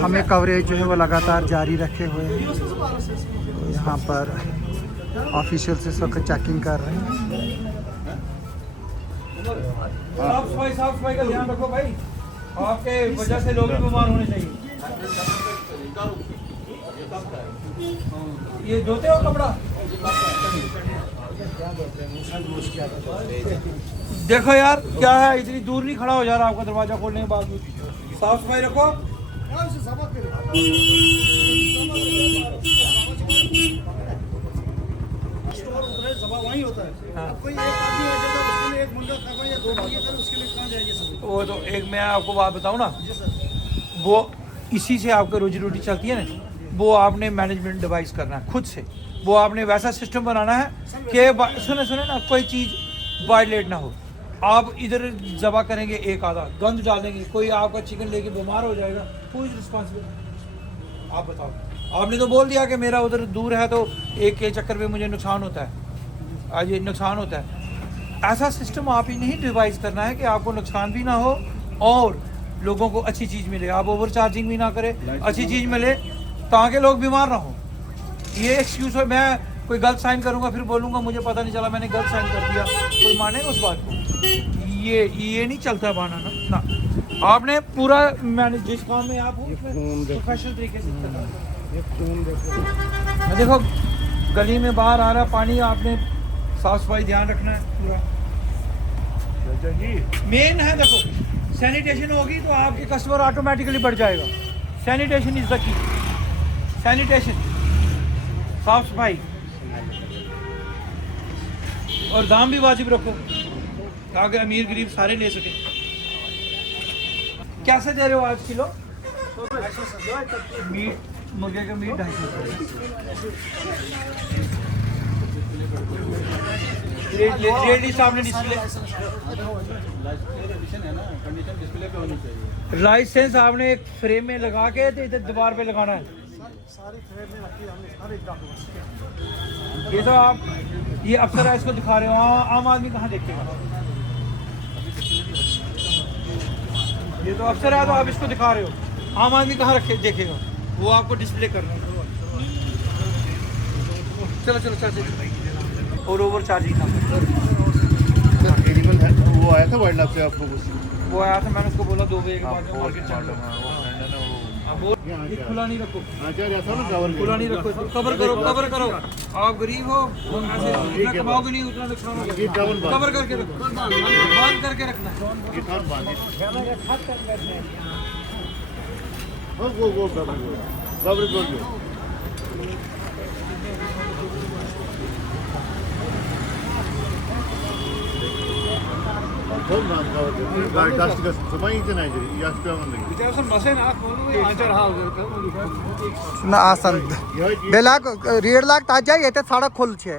हमें कवरेज जो है वो लगातार जारी रखे हुए हैं। तो यहाँ पर ऑफिशियल इस वक्त चेकिंग कर रहे हैं। साफ सफाई का ध्यान रखो भाई, आपके वजह से लोग भी बीमार होने चाहिए। ये धोते हो कपड़ा? देखो यार क्या है, इतनी दूर नहीं खड़ा हो जा रहा आपका दरवाजा खोलने के बाद। साफ सफाई रखो। वही होता है। हाँ। कोई एक आदमी आ जाता है, उसके लिए एक मुर्गा खाना या 2 मुर्गे खाना, उसके लिए कहाँ जाएंगे सब? वो तो एक मैं आपको बात बताऊं ना, वो इसी से आपकी रोजी रोटी चलती है ना। वो आपने मैनेजमेंट डिवाइस करना है खुद से। वो आपने वैसा सिस्टम बनाना है कि सुने ना, कोई चीज़ वायलेट ना हो। आप इधर जबा करेंगे, एक आधा गंद डालेंगे, कोई आपका चिकन लेके बीमार हो जाएगा, कोई रिस्पॉन्सिबिलिटी? आप बताओ। आपने तो बोल दिया कि मेरा उधर दूर है तो एक के चक्कर में मुझे नुकसान होता है, आज ये नुकसान होता है। ऐसा सिस्टम आप ही नहीं डिवाइस करना है कि आपको नुकसान भी ना हो और लोगों को अच्छी चीज़ मिले। आप ओवर चार्जिंग भी ना करें, अच्छी चीज़ मिले ताकि लोग बीमार ना हो। ये एक्सक्यूज़ हो, मैं कोई गलत साइन करूँगा फिर बोलूँगा मुझे पता नहीं चला, मैंने गलत साइन कर दिया, कोई मानेगा उस बात को? ये नहीं चलता बहाना ना। आपने पूरा मैनेज जिस काम में आप हो प्रोफेशनल तरीके से देखो। गली में बाहर आ रहा पानी, आपने साफ सफाई ध्यान रखना है पूरा। मेन है देखो, सैनिटेशन होगी तो आपके कस्टमर ऑटोमेटिकली बढ़ जाएगा। Sanitation is the key. Sanitation, साफ सफाई और दाम भी वाजिब रखो ताकि अमीर गरीब सारे ले सके। कैसे दे रहे हो आज किलो? मीट, मुर्गे का मीट 250 आपने डिस्प्ले लाइसेंस आपने एक फ्रेम में लगा के तो इधर दीवार पे लगाना है। सारी फ्रेम में रखी हमने, सारे डॉक्यूमेंट्स। ये तो आप ये अफसर है इसको दिखा रहे हो, आम आदमी कहाँ देखेगा? ये तो अफसर है तो आप इसको दिखा रहे हो, आम आदमी कहाँ रखे देखेगा? वो आपको डिस्प्ले करना है। चलो और ओवर चार्जिंग था। वो आया था वाइल्ड लाइफ से आपको कुछ? वो आया था, मैंने उसको बोला 2 बजे के बाद मार्केट चल खुला नहीं रखो, खुला नहीं रखो, कवर करो। आप गरीब हो, ऐसे कमाओगे नहीं, उतना नुकसान होगा। कवर करके रखो, बंद करके रखना है। ना आसन बेलाक 1.5 लाख ताजा ये तो सड़क खुल छे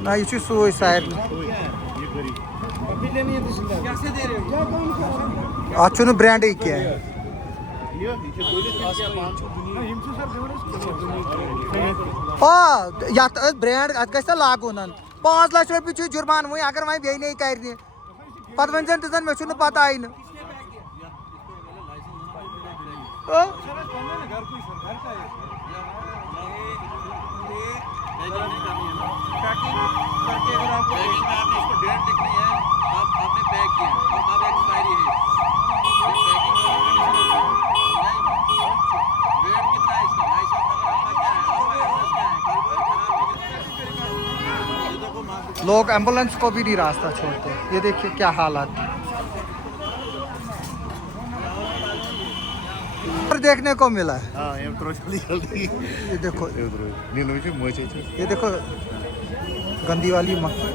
ना, ये सो शायद कैसे दे रहे हो? अच्छु ब्रांड ही क्या है? ब्रांड कैसे लागू 5 लाख रुपये जुर्मान वही अगर वही बे नहीं कर पत वन तन मे पता आई न लोग एम्बुलेंस को भी नहीं रास्ता छोड़ते। ये देखिए क्या हालात और देखने को मिला है। ये देखो, ये देखो गंदी वाली मक्खी।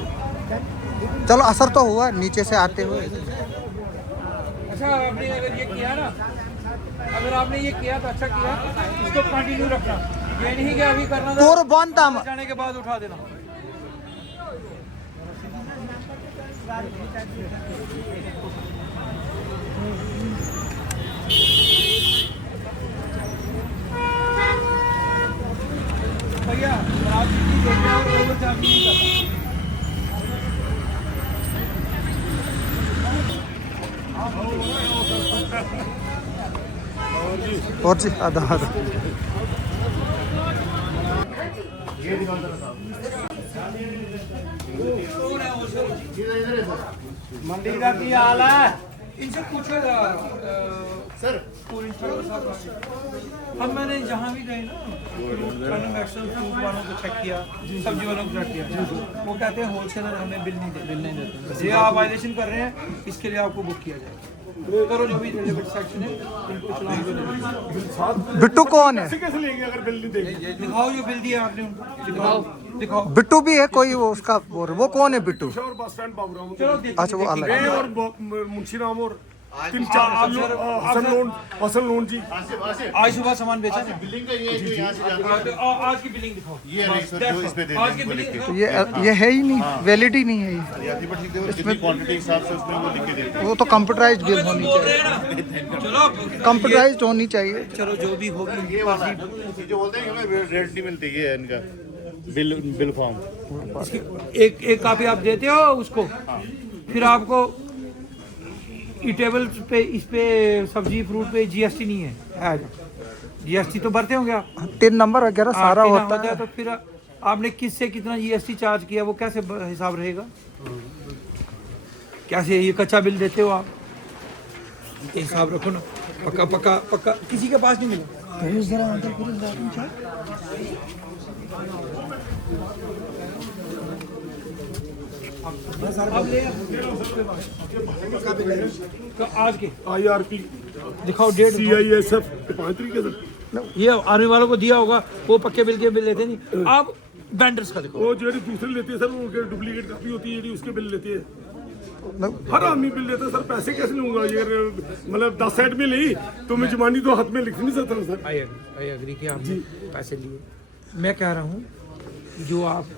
चलो असर तो हुआ नीचे से आते हुए। अच्छा आपने अगर ये किया ना, अगर आपने ये किया तो अच्छा किया, इसको कंटिन्यू रखना। ये नहीं कि अभी करना तो बंद दाम जाने के बाद उठा देना। भैया आप जितनी देख रहे हो ओवर चार्ज नहीं करना। और जी आधा आधा मंडी का की हाल है इनसे पूछेगा सर हम मैंने जहाँ भी गए ना मैंने मैक्सिमम फ्रूट वालों को चेक किया सब्जी वालों को चेक किया वो कहते हैं होलसेलर हमें बिल नहीं देते ये आप वायलेशन कर रहे हैं इसके लिए आपको बुक किया जाएगा करो जो भी रिलेवेंट सेक्शन है इनको चलान दो बिट्टू कौन है? कैसे लेंगे अगर बिल नहीं देंगे? दिखाओ जो बिल दिया आपने उनको दिखाओ बिट्टू भी है कोई वो उसका वो कौन है बिट्टू? और बस स्टैंड बाबूराम चलो अच्छा वो अलग है। और मुंशी राम और 3-4 हसन लोन जी आज सुबह सामान बेचा ना बिल्डिंग का ये जो यहाँ से जाता है आज की बिलिंग दिखाओ ये नहीं सर जो इस पे दे आज देंगे की वो लिख बिलिंग के दिखाओ ये है ही नहीं, वैलिड ही नहीं है ये। यात्री पर लिख दे और जितनी क्वांटिटी हिसाब से उसमें वो लिख के देते हैं वो तो कंप्यूटराइज्ड बिल होनी बोल चाहिए, रहे हैं ना चलो कंप्यूटराइज्ड होनी चाहिए। चलो जो भी होगी ये वाला जो बोलते हैं कि हमें रेट नहीं मिलती ये है इनका बिल फॉर्म एक कापी आप देते हो उसको फिर आपको ईटेबल पे इस पे सब्जी फ्रूट पे जीएसटी नहीं है जीएसटी तो भरते होंगे आप 3 नंबर वगैरह सारा होता है। तो फिर आपने किससे कितना जीएसटी चार्ज किया वो कैसे हिसाब रहेगा कैसे ये कच्चा बिल देते हो आप ये हिसाब रखो ना पक्का पक्का पक्का किसी के पास नहीं मिला अब ले तो आज के IRP दिखाओ डेट CISF 5 तरीके से ये आने वालों को दिया होगा वो पक्के बिल के बिल लेते नहीं आप वेंडर्स का दिखाओ वो जो दूसरे लेते हैं सर वो डुप्लीकेट कापी होती है उसके बिल लेते हैं हर आदमी बिल लेता है सर पैसे कैसे लूंगा ये मतलब 10 सेट में ली तो मैं जुबानी तो हाथ में लिख नहीं सकता सर आई एग्री कि आपने पैसे लिए मैं कह रहा हूँ जो आप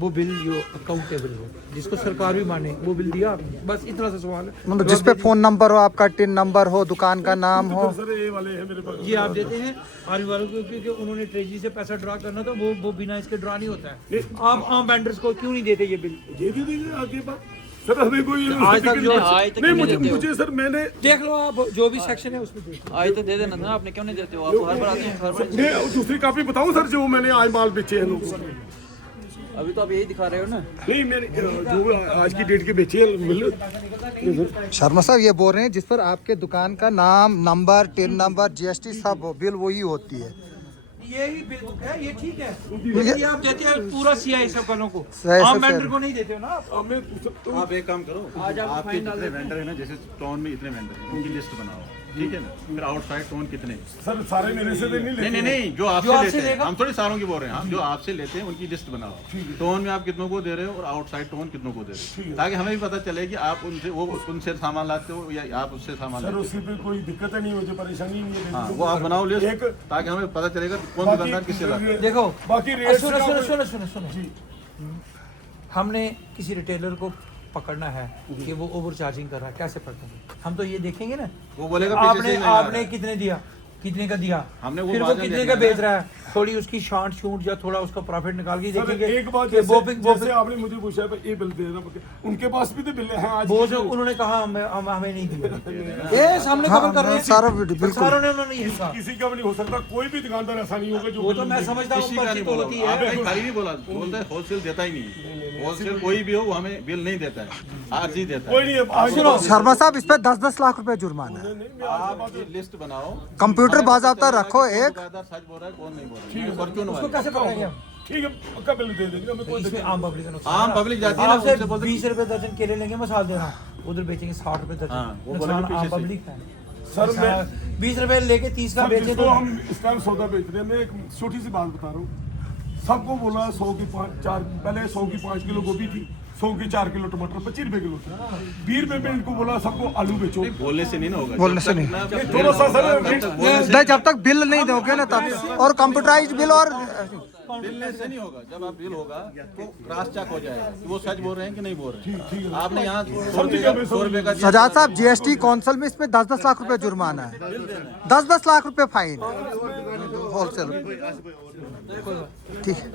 वो बिल जो अकाउंटेबल हो जिसको सरकार भी माने वो बिल दिया आपने बस इतना सा सवाल है मतलब जिस पे फोन नंबर हो, आपका टिन नंबर हो, दुकान का नाम हो। सर ये वाले हैं मेरे पास ये आप देते हैं आने वालों को क्योंकि उन्होंने ट्रेजरी से पैसा ड्रा करना था वो बिना इसके ड्रा नहीं होता है आप आम वेंडर्स को क्यों नहीं देते ये बिल ये दे देंगे आगे बात सर हमें कोई आज तक जो नहीं मुझे सर मैंने देख लो आप जो भी सेक्शन है उसमें देख लो आज तो दे देना था आपने क्यों नहीं देते हो आप हर बार आते हैं हर बार नहीं दूसरी कापी बताऊं सर जो मैंने आज माल बेचे हैं लोगों को अभी तो आप यही दिखा रहे हो ना नहीं मैंने जो आज की डेट के बेचे हैं शर्मा साहब ये बोल रहे हैं जिस पर आपके दुकान का नाम, नंबर, टिन नंबर, जीएसटी सब बिल वही होती है। यही बिल बुक है ये ठीक है ये आप देते हैं पूरा सीआई सब वालों को CISF आम वेंडर को नहीं देते हो ना आप आप एक काम करो आपके जितने वेंडर है ना जैसे टाउन में इतने वेंडर हैं उनकी लिस्ट बनाओ ठीक है ना फिर आउटसाइड टाउन कितने सर सारे मेरे से तो नहीं लेते नहीं जो जो आपसे आपसे लेते हैं लेगा। हम थोड़ी सारों की बोल रहे हैं हम जो आपसे लेते हैं उनकी लिस्ट बनाओ टोन में आप कितनों को दे रहे हो और आउटसाइड टोन कितनों को दे रहे हो ताकि हमें भी पता चले कि आप उनसे वो उनसे सामान लाते हो या आप उससे सामान सर लाते हो उससे पे कोई दिक्कत नहीं मुझे परेशानी नहीं है हाँ वो आप बनाओ लिस्ट एक- ताकि हमें पता चलेगा कौन दुकानदार किससे लाता है देखो बाकी रेट सुनो सुनो सुनो सुनो सुनो हमने किसी रिटेलर को पकड़ना है कि वो ओवर चार्जिंग कर रहा है कैसे पकड़ेंगे हम तो ये देखेंगे ना वो बोलेगा पीछे से आपने ही नहीं आ रहा आपने है। कितने दिया कितने का दिया हमने वो फिर वो बाद में कितने देखना का बेच रहा है थोड़ी उसकी शांट शूट या थोड़ा उसका प्रॉफिट निकाल के सर देखेंगे एक बात कि जैसे आपने मुझे पूछा है ये बिल दे देना उनके पास भी तो बिल है आज वो जो उन्होंने कहा हमें नहीं दिया ये सामने खबर कर रहे हैं सारा बिल्कुल सारों ने उन्होंने यही कहा किसी का भी नहीं हो सकता कोई भी दुकानदार ऐसा नहीं होगा जो वो बिल तो मैं नहीं समझता हूँ किसी का पर्ची नहीं तो बोला होती है आपने खाली नहीं बोला बोलता है होलसेल देता ही नहीं होलसेल कोई भी हो वो हमें बिल नहीं देता है आज ही देता कोई है नहीं है आज सुनो शर्मा साहब इस पे 10-10 लाख रुपए जुर्माना है। आप ये लिस्ट बनाओ कंप्यूटर बाजाबता रखो कौन एक दुकानदार सच बोल रहा है कौन नहीं बोल रहा है फॉर्च्यून उसको वाले कैसे पकड़ेंगे हम ठीक है पक्का बिल दे देंगे हमें कोई इसमें आम पब्लिक का नुकसान आम पब्लिक जाती है ना आपसे उनसे बोलते 20 रुपए दर्जन केले लेंगे मसाल देना उधर बेचेंगे 60 रुपए दर्जन हाँ, वो नुकसान बोलेंगे आम पीछे से। पब्लिक है सर मैं 20 रुपए लेके 30 का सर, बेचे जिसको तो हम इस टाइम सौदा बेच रहे हैं मैं एक छोटी सी बात बता रहा हूँ सबको बोला 100 की 4 पहले 100 की 5 किलो गोभी थी 100 की 4 किलो टमाटर 25 रुपए किलो थी 20 रुपए में इनको बोला सबको आलू बेचो बोलने से नहीं ना होगा बोलने से नहीं। थोड़ा सा सर नहीं, जब तक बिल नहीं दोगे ना तब और कंप्यूटराइज्ड बिल और बिल से नहीं होगा जब आप बिल होगा तो क्रॉस चेक हो जाएगा कि वो सच बोल रहे हैं कि नहीं बोल रहे हैं आपने यहाँ 100 रुपए का सजाद साहब जीएसटी काउंसिल में इसमें 10-10 लाख रुपए जुर्माना है, 10-10 लाख रुपए फाइन होलसेल। ठीक है।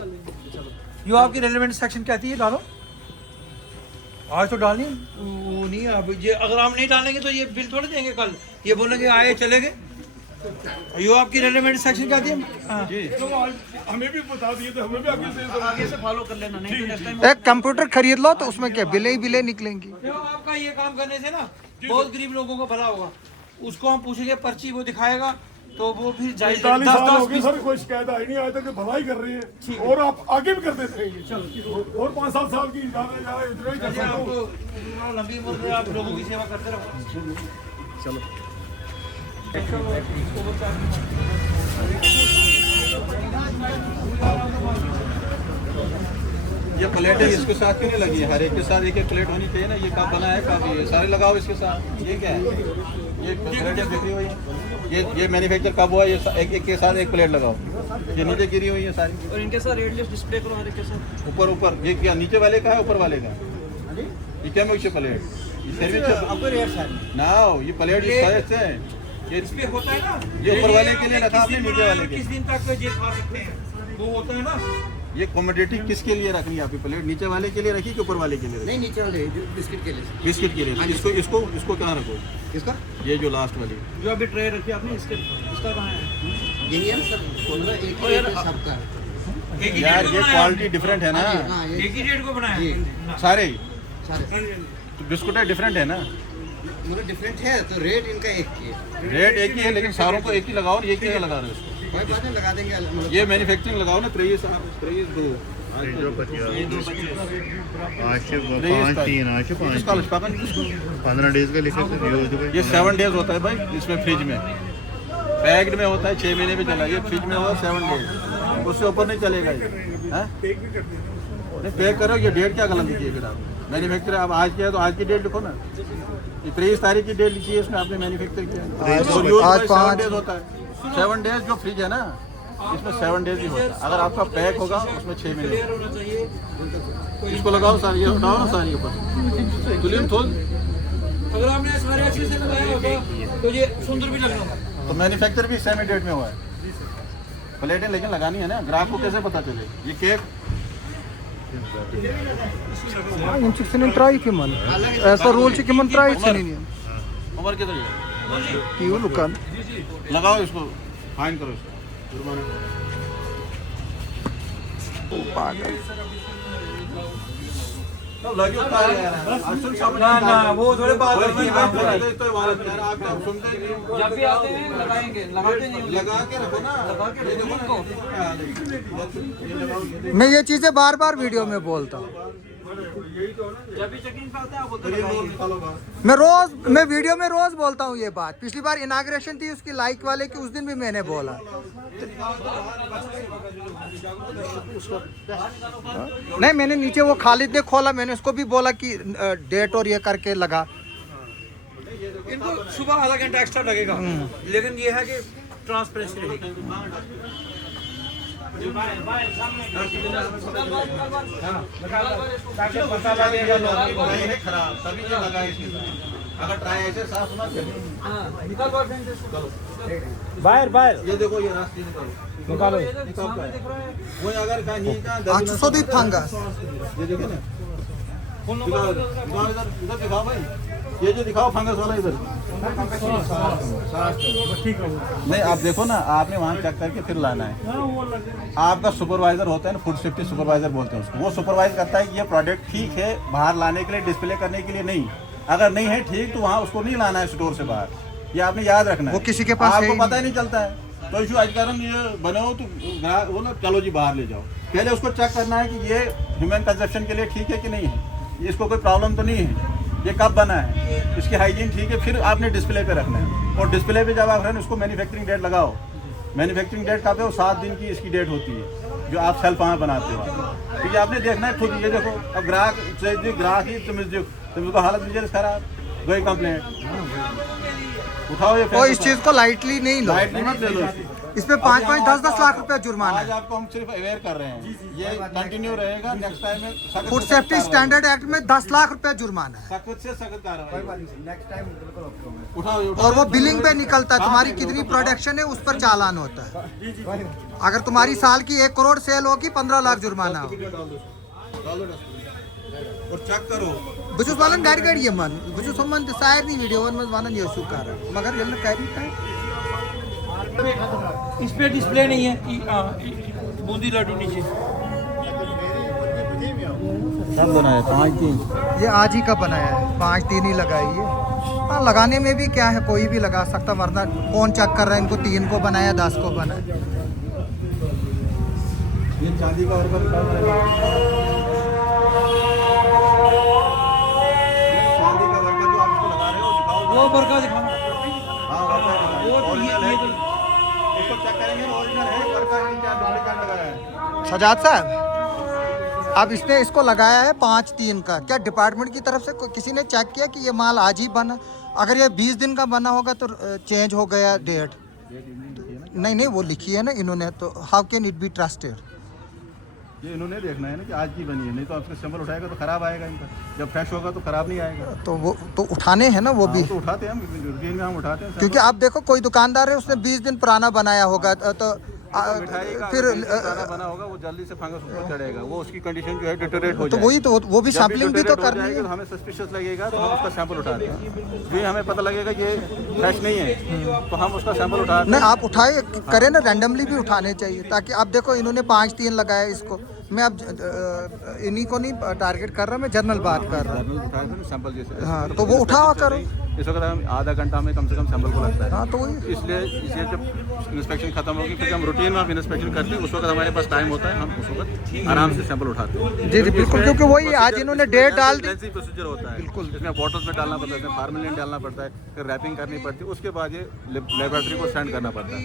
जो आपकी रेलेवेंट सेक्शन कहती है डालो आज तो डालनी वो नहीं है। अब ये अगर हम नहीं डालेंगे तो ये बिल थोड़े देंगे कल, ये बोलेंगे आए चले गए। यो आपकी रेलिवेंट सेक्शन क्या थी? हाँ। तो हमें भी बता दिए तो हमें भी आगे से फॉलो कर लेना, नहीं तो नेक्स्ट टाइम एक कंप्यूटर खरीद लो तो उसमें क्या बिले ही बिले निकलेंगी। देखो आपका ये काम करने से ना बहुत गरीब लोगों को भला होगा। उसको हम पूछेंगे पर्ची, वो दिखाएगा तो वो फिर जाएगा। 45 साल हो गए सर, कोई शिकायत आई नहीं आज तक, भलाई कर रहे हैं और आप आगे भी करते रहेंगे। चलो और 5-7 साल की इतना ही कर सकते हो। आपको लंबी उम्र में आप लोगों की सेवा करते रहो। चलो ये प्लेटें इसके साथ क्यों नहीं लगी है? हर एक के साथ एक एक प्लेट होनी चाहिए ना। ये कब बना है, कब ये सारे लगाओ इसके साथ। ये क्या है? ये प्लेटें बिखरी हुई है। ये मैन्युफैक्चर कब हुआ? ये एक के साथ एक प्लेट लगाओ। ये नीचे गिरी हुई है सारी। और इनके साथ रेट लिस्ट डिस्प्ले करो हर एक के साथ। ऊपर ये क्या नीचे वाले का है, ऊपर वाले का? ये क्या मुझे प्लेट? ये सर्विस ना हो, ये प्लेट है ये इसमें होता है ना, ये ऊपर वाले के लिए रखा आपने, नीचे वाले के किस दिन तक ये खा सकते हैं, वो होता है ना। ये कमोडिटी किसके लिए रखनी है आपकी प्लेट? नीचे वाले के लिए रखी कि ऊपर वाले के लिए? नहीं नीचे वाले बिस्किट के लिए। बिस्किट के लिए। इसको कहाँ रखो? किसका? ये जो लास्ट वाली जो अभी ट्रे रखी आपने इसका कहाँ है? यही है सर, 15 एक ही है सबका। एक ही यार डेट को ये बनाया क्वालिटी डिफरेंट है ना हाँ ये एक ही डेट को बनाया। सारे ही। सारे तो बिस्कुट है डिफरेंट है ना, मतलब डिफरेंट है तो रेट इनका एक ही है। रेट एक ही है लेकिन सारों को एक ही लगाओ और ये क्या लगा रहे हो इसको? कोई बात नहीं, लगा देंगे मतलब। ये मैन्युफैक्चरिंग लगाओ ना। 23 2 15 डेज का लिखा है। ये 7 डेज होता है भाई इसमें, फ्रिज में पैक्ड में होता है 6 महीने में चला। ये फ्रिज में होगा 7 डेज, उससे ऊपर नहीं चलेगा ये। हैं? नहीं पैक करो। ये डेट क्या गलत लिखी है फिर आप? मैन्युफैक्चर आप आज किया है तो आज की डेट लिखो ना। ये 23 तारीख की डेट लिखी है इसमें, आपने मैन्युफैक्चर किया। आज 5 डेज होता है। 7 डेज जो फ्रिज है ना इसमें 7 डेज ही होता है। अगर आपका पैक होगा उसमें 6 महीने होना चाहिए। इसको लगाओ सारी, ये उठाओ ना सारी ऊपर तुलिम थोल। अगर आपने सारे अच्छे से लगाया होगा तो ये सुंदर भी लगना। तो मैन्युफैक्चर भी सेमी डेट में हुआ है। प्लेटें लेकिन लगानी है ना, ग्राहक को कैसे पता चले? ये केक इंचिक्सन ट्राई की मन ऐसा रोल की मन ट्राई से नहीं उम्र किधर है? क्यों लुकान लगाओ इसको, फाइन करो इसको, जुर्माना। पागल। ना ना वो थोड़े बात होती है। आप सुनते नहीं। जब भी आते हैं लगाएंगे, लगाते नहीं होते। लगा के रखो ना, लगा के ये देखो रखो ना। मैं ये चीजें बार बार वीडियो में बोलता हूँ। जब भी चेकिंग पे आते हैं आप बोलते हैं लगाएंगे। मैं वीडियो में रोज बोलता हूँ ये बात। पिछली बार इनाग्रेशन थी उसकी लाइक वाले की, उस दिन भी मैंने बोला। नहीं मैंने नीचे वो खालिद ने खोला, मैंने उसको भी बोला कि डेट और ये करके लगा। इनको सुबह आधा घंटा एक्स्ट्रा लगेगा, लेकिन ये है कि ट्रांसपेरेंसी रहेगी। खराब तभी ये लगा इसमें। अगर ट्राई ऐसे साफ होना बाहर ये देखो, ये रास्ते निकालो वही। अगर कहीं नहीं का 800 फंगस ये देखिए ना, दिखाओ इधर दिखाओ भाई। ये जो दिखाओ फंगस वाला इधर नहीं, आप देखो ना, आपने वहाँ चेक करके फिर लाना है। आपका सुपरवाइजर होता है ना, फूड सेफ्टी सुपरवाइजर बोलते हैं उसको, वो सुपरवाइज करता है कि ये प्रोडक्ट ठीक है बाहर लाने के लिए, डिस्प्ले करने के लिए नहीं। अगर नहीं है ठीक तो वहाँ उसको नहीं लाना है स्टोर से बाहर। ये आपने याद रखना है। वो किसी के पास आपको है पता ही नहीं चलता है। तो इशू आज कारण ये बने हो तो वो ना चलो जी बाहर ले जाओ। पहले उसको चेक करना है कि ये ह्यूमन कंजप्शन के लिए ठीक है कि नहीं है, इसको कोई प्रॉब्लम तो नहीं है, ये कब बना है, इसकी हाइजीन ठीक है, फिर आपने डिस्प्ले पे रखना है। और डिस्प्ले पे जब आप रखें उसको मैन्युफैक्चरिंग डेट लगाओ। मैन्युफैक्चरिंग डेट कब है? वो 7 दिन की इसकी डेट होती है जो आप सेल्फ वहाँ बनाते हो। तो ये आपने देखना है खुद। ये देखो अब ग्राहक ही तुमको हालत दीजिए खराब, कोई कंप्लेंट उठाओ। ये तो इस चीज को लाइटली नहीं लो। लाइट मत ले लो। इस पे 5-5, 10-10 लाख रुपया जुर्माना आज है। आपको हम सिर्फ अवेयर कर रहे हैं, ये कंटिन्यू रहेगा। नेक्स्ट टाइम में सख्त फूड से सेफ्टी सख्त स्टैंडर्ड एक्ट में 10 लाख रुपया जुर्माना है। सख्त से सख्त कार्रवाई। उठाओ और वो बिलिंग पे निकलता है, तुम्हारी कितनी प्रोडक्शन है उस पर चालान होता है। अगर तुम्हारी साल की 1 करोड़ सेल होगी 15 लाख जुर्माना होगा। और चेक करो बस वालन गाड़ी गाड़ी है मन बस मन सायर नहीं वीडियो वन में वालन ये सुकार मगर ये गाड़ी का इस पे डिस्प्ले नहीं है बूंदी लड्डू नीचे सब बनाया 5-3 ये आज ही का बनाया है 5-3 ही लगाई है। हाँ लगाने में भी क्या है कोई भी लगा सकता वरना कौन चेक कर रहा है इनको 3 को बनाया 10 को बनाया। ये चांदी का वर्कर चांदी का वर्कर जो आप इसको लगा रहे हो दिखाओ वो बरका दिखाओ वो ओरिजिनल है इसको चेक करेंगे ओरिजिनल है वर्कर की क्या डुप्लीकेट लगाया है। सजाद साहब अब इसने इसको लगाया है 5-3 का क्या डिपार्टमेंट की तरफ से किसी ने चेक किया कि ये माल आज ही बना अगर ये 20 दिन का बना होगा तो चेंज हो गया डेट नहीं वो लिखी है ना इन्होंने तो how can it be trusted. ये इन्होंने देखना है ना कि आज की बनी है नहीं तो आपका सैंपल उठाएगा तो खराब आएगा इनका जब फ्रेश होगा तो खराब नहीं आएगा। तो वो तो उठाने हैं ना वो भी तो उठाते हैं हम रूटीन में हम उठाते हैं क्योंकि आप देखो कोई दुकानदार है उसने 20 दिन पुराना बनाया होगा तो मिठाई का फिर खाना बना होगा वो जल्दी से फंगस ऊपर चढ़ेगा वो उसकी कंडीशन जो है डिटोरेट हो तो जाएगी। वही तो वो भी जब सैम्पलिंग भी तो deteriorate हो करनी जाएगी है। तो हमें सस्पिशियस लगेगा तो हम उसका सैंपल उठाते हैं जो हमें पता लगेगा ये फ्रेश नहीं है तो हम उसका सैंपल उठाते हैं। नहीं आप उठाए करें ना रैंडमली भी उठाने चाहिए ताकि आप देखो इन्होंने 5-3 लगाया इसको मैं अब इन्हीं को नहीं टारगेट कर रहा मैं जनरल बात कर रहा हूँ। सैंपल जैसे हाँ तो वो उठावा करो इस वक्त हम आधा घंटा में कम से कम सैंपल को लगता है। हाँ तो वही इसलिए इसे जब इंस्पेक्शन खत्म होगी क्योंकि हम रूटीन में हम इंस्पेक्शन करते हैं उस वक्त हमारे पास टाइम होता है हम उस वक्त आराम से सैंपल उठाते हैं। जी बिल्कुल क्योंकि वही आज इन्होंने डेट डाल दी प्रोसीजर होता है बिल्कुल इसमें बॉटल्स में डालना पड़ता है फार्मेलिन डालना पड़ता है फिर रैपिंग करनी पड़ती है उसके बाद ये लेबोरेटरी को सेंड करना पड़ता है।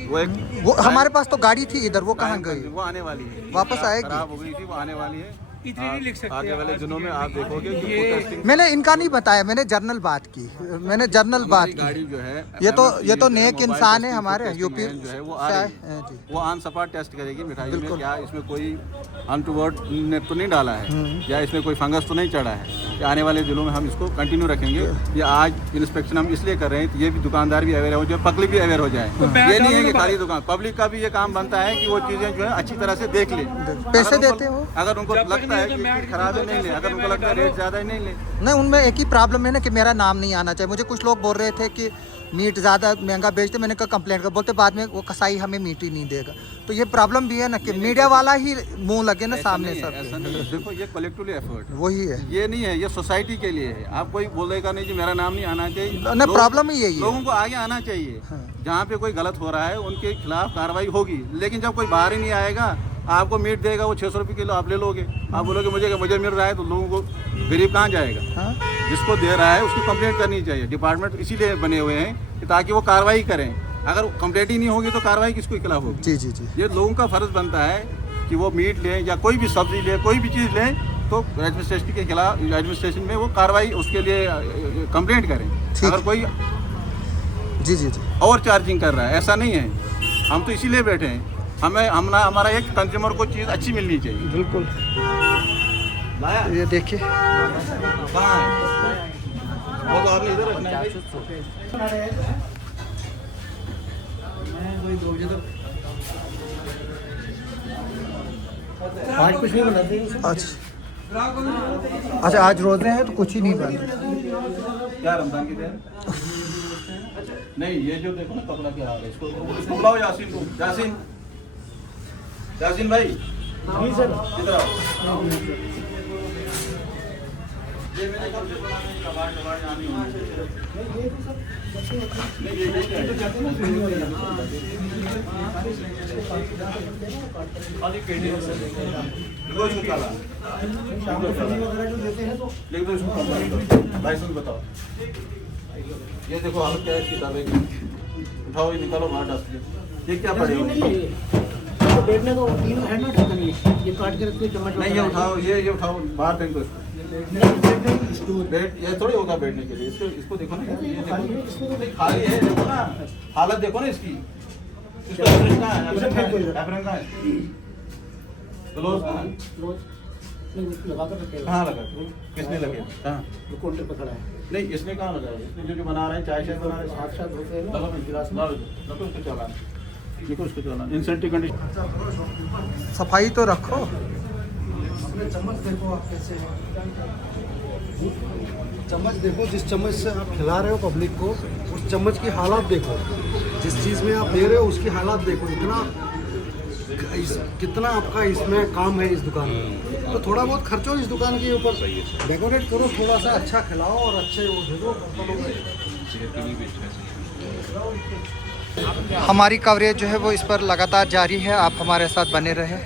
वो हमारे पास तो गाड़ी थी इधर वो कहाँ गई वो आने वाली है वापस आएगी खराब हो गई थी वो आने वाली है इतनी नहीं लिख सकते आगे वाले दिनों में आप देखोगे कि वो टेस्टिंग मैंने इनका नहीं बताया मैंने जनरल बात की गाड़ी जो है ये तो नेक इंसान है हमारे यूपी जो है वो आ रही है वो ऑन स्पॉट टेस्ट करेगी मिठाई में क्या इसमें कोई अनटूवर्ड ने तो नहीं डाला है या इसमें कोई फंगस तो नहीं चढ़ा है। आने वाले दिनों में हम इसको कंटिन्यू रखेंगे। ये आज इंस्पेक्शन हम इसलिए कर रहे हैं ये भी दुकानदार भी अवेयर हो जाए पब्लिक भी अवेयर हो जाए। ये नहीं है कि खाली दुकान पब्लिक का भी ये काम बनता है कि वो चीज़ें जो है अच्छी तरह से देख ले पैसे देते हो अगर उनको लगता है कि खराब है नहीं ले अगर उनको लगता है रेट ज़्यादा है नहीं ले नहीं उनमें एक ही प्रॉब्लम है ना कि मेरा नाम नहीं आना चाहिए। मुझे कुछ लोग बोल रहे थे कि मीट ज़्यादा महंगा बेचते मैंने कहा कंप्लेंट कर बोलते बाद में वो कसाई हमें मीट ही नहीं देगा। तो ये प्रॉब्लम भी है ना कि मीडिया वाला ही मुंह लगे ना सामने सब ऐसा नहीं है। देखो ये कलेक्टिवली एफर्ट वही है ये नहीं है ये सोसाइटी के लिए है। आप कोई बोलेगा नहीं कि मेरा नाम नहीं आना चाहिए ना प्रॉब्लम ही यही है लोगों को आगे आना चाहिए जहाँ पे कोई गलत हो रहा है उनके खिलाफ कार्रवाई होगी। लेकिन जब कोई बाहर ही नहीं आएगा आपको मीट देगा वो 600 रुपये किलो आप ले लोगे आप बोलोगे मुझे मिल रहा है तो लोगों को गरीब कहाँ जाएगा। जिसको दे रहा है उसकी कंप्लेंट करनी चाहिए। डिपार्टमेंट इसीलिए बने हुए हैं ताकि वो कार्रवाई करें। अगर कंप्लेंट ही नहीं होगी तो कार्रवाई किसके खिलाफ होगी। जी जी जी ये लोगों का फर्ज बनता है कि वो मीट लें या कोई भी सब्जी लें कोई भी चीज़ लें तो एडमिनिस्ट्रेशन के खिलाफ एडमिनिस्ट्रेशन में वो कार्रवाई उसके लिए कंप्लेंट करें। अगर कोई जी जी जी और चार्जिंग कर रहा है ऐसा नहीं है। हम तो इसीलिए बैठे हैं हमारा एक कंज्यूमर को चीज़ अच्छी मिलनी चाहिए। बिल्कुल ये देखिए कहाँ है वो तो आपने इधर रखना है। आज कुछ नहीं बनाते अच्छा आज रोजे हैं तो कुछ ही नहीं बन क्या रमजान की देर नहीं ये जो देखो ना कपड़ा क्या हाल है इसको बुलाओ यासीन को यासीन भाई जी सर इधर आओ। ये मैंने कब देखा कबाड़ यहाँ नहीं होना लाइसेंस बताओ। ये देखो हालत क्या है इसकी किताबें उठाओ ये निकालो बाहर डाल ये क्या पड़ेगा बैठने को है ना ढक्कन ये काट के रखते चम्मच नहीं ये उठाओ ये उठाओ बाहर फेंक दो इसको बैठ ये थोड़ी होगा बैठने के लिए इसको देखो ना ये देखो नहीं खाली है देखो ना हालत देखो ना इसकी इसका एप्रेन कहाँ है ग्लोव्स लगा कर रखे कहाँ लगा किसने लगे कहाँ काउंटर पर खड़ा है नहीं इसने कहाँ लगाया इसने जो बना रहे हैं चाय शाय बना रहे हैं साथ साथ होते हैं ना गिलास में उसको चला इंसेंटिव कंडीशन सफाई तो रखो अपने चम्मच देखो आप कैसे है, चम्मच देखो, जिस चम्मच से आप खिला रहे हो पब्लिक को, उस चम्मच की हालात देखो, जिस चीज़ में आप दे रहे हो उसकी हालात देखो, कितना आपका इसमें काम है इस दुकान में। तो थोड़ा बहुत खर्चो इस दुकान के ऊपर, डेकोरेट करो, थोड़ा सा अच्छा खिलाओ और अच्छे वो दे दो। हमारी कवरेज जो है वो इस पर लगातार जारी है, आप हमारे साथ बने रहे।